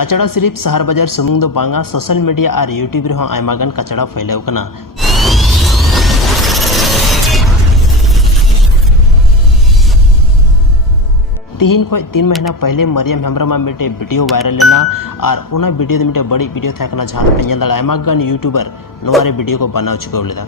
कचड़ा सिर्फ शहर बाजार सुमुंग दो बांगा सोशल मीडिया और यूट्यूब रे आयमागान कचड़ा फैलाव कना। तीन खो 3 महीना पहले मरियम हेम्ब्रम मिटे वीडियो वायरल लेना और उना वीडियो दो मिटे बड़ी वीडियो था जहाँ पे नेल आयमागान यूट्यूबर नोवारे वीडियो को बनाव चुकाव लेदा।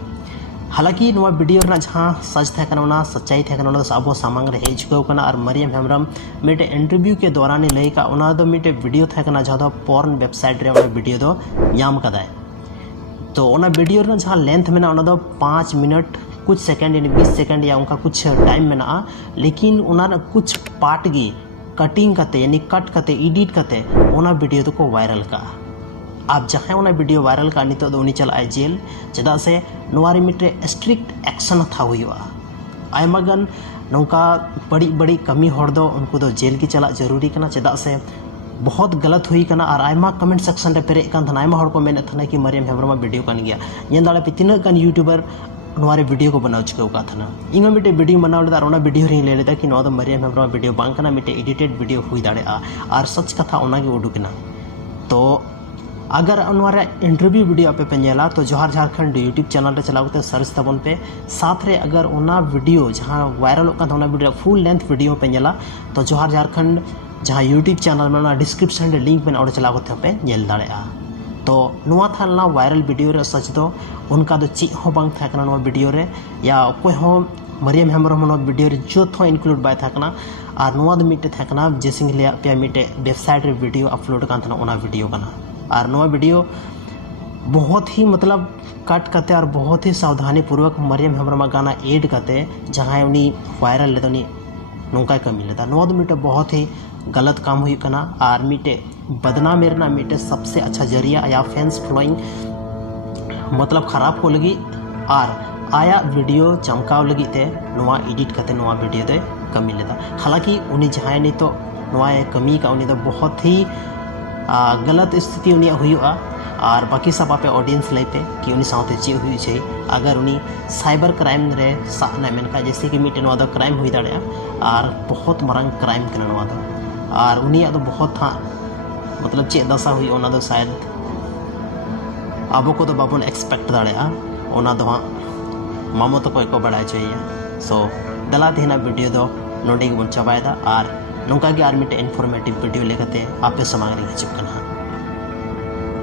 हालांकि नोवा वीडियो ना जहाँ सच था सच्चाई था अब सामांग रे हेज चुकाव और मरियम हेम्ब्रम मिटे इंटरव्यू के दौरान लई का उना दो मिटे वीडियो था जहाँ दो पोर्न वेबसाइट रे उना वीडियो दो नाम कदाय। तो उना वीडियो ना जहाँ लेंथ में उना दो 5 मिनट कुछ सेकंड यानी 20 सेकंड या उनका कुछ टाइम में ना, लेकिन उना कुछ पार्ट गी कटिंग करते यानी कट करते एडिट करते उना वीडियो को वायरल का। आप जहाँ उना वीडियो वायरल का नितो दो उनी चला जेल चेदा से नोवारे मिटे स्ट्रिक्ट एक्शन था हुआ। आयमागान नौका बड़ी बड़ी कमी हर दो उनको दो जेल की चला जरूरी कना चेदा से बहुत गलत हुई कना। और आयमा कमेंट सेक्शन रे पेरे कान था आयमा हर को मेने था कि मरियम हेम्ब्रम वीडियो कान गया ये दाड़े पे तीना कान यूट्यूबर नोवारे वीडियो को बनाव चुकाव का था। इंगा मिटे वीडियो बनाव लेदा और वीडियो रे ले लेदा कि नोवा दो मरियम हेम्ब्रम वीडियो बांग कना मिटे एडिटेड वीडियो हुई दाड़े और सच कथा ओना गे उडुकना। तो अगर उनवारे इंटरव्यू वीडियो आपे पे नेला तो जोहार झारखंड यूट्यूब चैनल रे चलाव करते सर्च तबन पे साथ रे अगर उना वीडियो जहाँ वायरल होना वीडियो फुल लेंथ वीडियो पे नेला तो जोहार झारखंड जहाँ यूट्यूब चैनल में डिस्क्रिप्शन रे लिंक में और चलाव करते पे नेल दाड़ेया। तो नुआ था वायरल वीडियो रे सच दो उनका दो चीज हो बांग था कना वीडियो रे या कोई हो मरियम हेम्ब्रम वीडियो रे जो थो इंक्लूड बाय था कना और नुआ दो मिटे था कना जैसे लिया पे मिटे वेबसाइट रे वीडियो अपलोड कान था उना वीडियो कना। और नुआ वीडियो बहुत ही मतलब कट करते और बहुत ही सावधानी पूर्वक मरियम हेम्ब्रम गाना एड करते जहाँ उनी वायरल लेदा उनी नौका कमी लेदा। नुआ दो मिटे बहुत ही गलत काम हुई कना और मिटे बदनाम मेरना मिटे सबसे अच्छा जरिया या फैंस फॉलोइंग मतलब खराब हो लगी और आया वीडियो चमकाव लगी ते नुआ एडिट करते नुआ वीडियो दे कमी लेदा। हालांकि उनी जहाँ नहीं तो नुआ कमी का उनी तो बहुत ही गलत स्थिति उनी हुआ और बाकी सब आपे ऑडियंस लैपे कि उनी साथे चे हुई छे अगर उनी साइबर क्राइम रे साना मेनका जैसे कि मिटे नुआ दो क्राइम हुई दाड़े और बहुत मरंग क्राइम कना नुआ दो और उनी तो बहुत था मतलब चे दशा हुई ओना दो शायद अब को तो बाबन एक्सपेक्ट दाड़ेया ओना दो मामो तो कोई को बड़ा चाहिए। सो दला देना वीडियो दो नोडे बन चाबायदा और नौका गे और मिटे इन्फॉर्मेटिव वीडियो लेकते आपे समांग रे हिजुग कना।